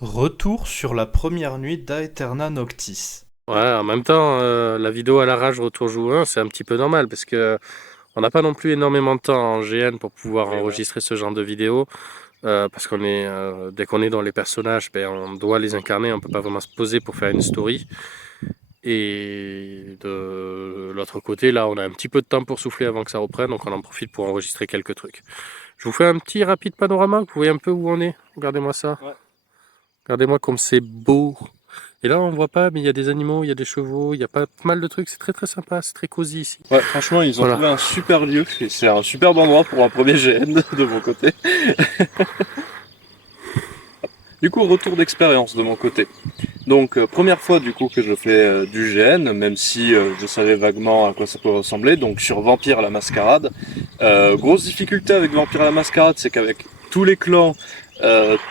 Retour sur la première nuit d'Aeterna Noctis. Ouais, en même temps, la vidéo à l'arrache retour joue 1, c'est un petit peu normal parce que on n'a pas non plus énormément de temps en GN pour pouvoir Oui, voilà. enregistrer ce genre de vidéo parce qu'on est dès qu'on est dans les personnages, ben, on doit les incarner, on peut pas vraiment se poser pour faire une story. Et de l'autre côté, là, on a un petit peu de temps pour souffler avant que ça reprenne, donc on en profite pour enregistrer quelques trucs. Je vous fais un petit rapide panorama, vous voyez un peu où on est. Regardez-moi ça. Ouais. Regardez-moi comme c'est beau. Et là, on voit pas, mais il y a des animaux, il y a des chevaux, il y a pas mal de trucs. C'est très très sympa, c'est très cosy ici. Ouais, franchement, ils ont Voilà. trouvé un super lieu et c'est un superbe endroit pour un premier GN de mon côté. Du coup, retour d'expérience de mon côté. Donc, première fois du coup que je fais du GN, même si je savais vaguement à quoi ça peut ressembler. Donc, sur Vampire la Mascarade. Grosse difficulté avec Vampire la Mascarade, c'est qu'avec tous les clans,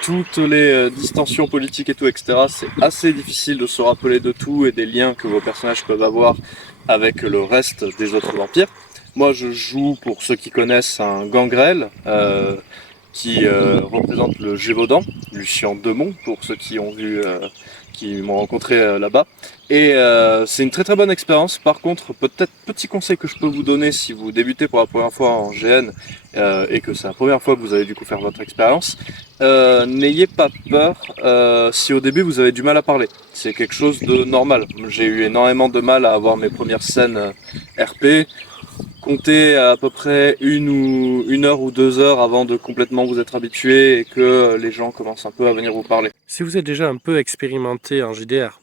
toutes les distensions politiques et tout, etc., c'est assez difficile de se rappeler de tout et des liens que vos personnages peuvent avoir avec le reste des autres vampires. Moi, je joue, pour ceux qui connaissent, un gangrel qui représente le Gévaudan, Lucien Demont, pour ceux qui ont vu, qui m'ont rencontré là-bas. Et c'est une très très bonne expérience. Par contre, peut-être petit conseil que je peux vous donner si vous débutez pour la première fois en GN et que c'est la première fois que vous allez du coup faire votre expérience, n'ayez pas peur si au début vous avez du mal à parler. C'est quelque chose de normal. J'ai eu énormément de mal à avoir mes premières scènes RP. Comptez à peu près une heure ou 2 heures avant de complètement vous être habitué et que les gens commencent un peu à venir vous parler. Si vous êtes déjà un peu expérimenté en JDR,